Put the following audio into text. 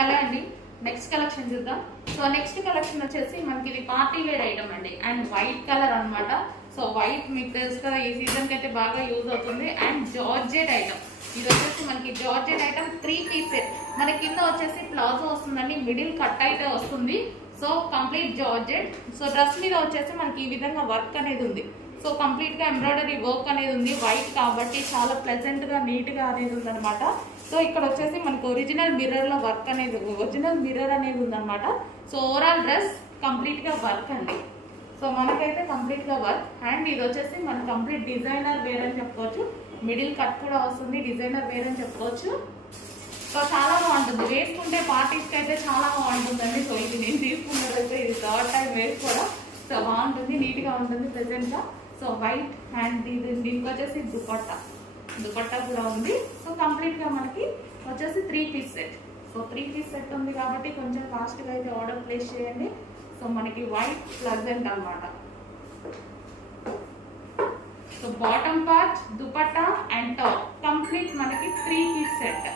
Hello అండి, next collection చూద్దాం. So next collection వచ్చేసి మనకి ఇది పార్టీ వేర్ ఐటమ్ అండి అండ్ వైట్ కలర్ అన్నమాట. సో వైట్ మీకు తెలుసు కదా, ఈ సీజన్ కి అయితే బాగా యూజ్ అవుతుంది. అండ్ జార్జెట్ ఐటమ్, ఇది వచ్చేసి మనకి జార్జెట్ ఐటమ్ 3 పీస్ సెట్. మన కింద వచ్చేసి ప్లాజో వస్తుందండి, మిడిల్ కట్ అయితే వస్తుంది. So complete georgette. So dress మీద వచ్చేసి మనకి ఈ విధంగా వర్క్ అనేది ఉంది. సో కంప్లీట్ గా ఎంబ్రాయిడరీ వర్క్ అనేది ఉంది, వైట్ కాబట్టి చాలా ప్లెజెంట్ గా నీట్ గా అనేది ఉంది అనమాట. సో ఇక్కడ వచ్చేసి మనకు ఒరిజినల్ మిర్రర్ లో వర్క్ అనేది, ఒరిజినల్ మిర్రర్ అనేది ఉందన్నమాట. సో ఓవరాల్ డ్రెస్ కంప్లీట్ గా వర్క్ అండి. సో మనకైతే కంప్లీట్ గా వర్క్. అండ్ ఇది వచ్చేసి మన కంప్లీట్ డిజైనర్ వేర్ అని చెప్పుకోవచ్చు. మిడిల్ కట్ కూడా వస్తుంది, డిజైనర్ వేర్ అని చెప్పుకోవచ్చు. సో చాలా బాగుంటుంది, వేసుకుంటే పార్టీస్ కి అయితే చాలా బాగుంటుందండి. సో ఇది నేను తీసుకున్నదైతే ఇది థర్డ్ టైం వేసుకోవడం. సో బాగుంటుంది, నీట్ గా ఉంటుంది ప్రెసెంట్ గా. సో వైట్ అండ్ దీనికి వచ్చేసి దుపట్టా కూడా ఉంది. సో కంప్లీట్ గా మనకి వచ్చేసి 3 piece set. So 3 piece set ఉంది కాబట్టి కొంచెం ఫాస్ట్ గా అయితే ఆర్డర్ ప్లేస్ చేయండి. సో మనకి వైట్ ప్లజెంట్ అన్నమాట. So bottom part, dupatta and top complete మనకి 3 పీస్ సెట్.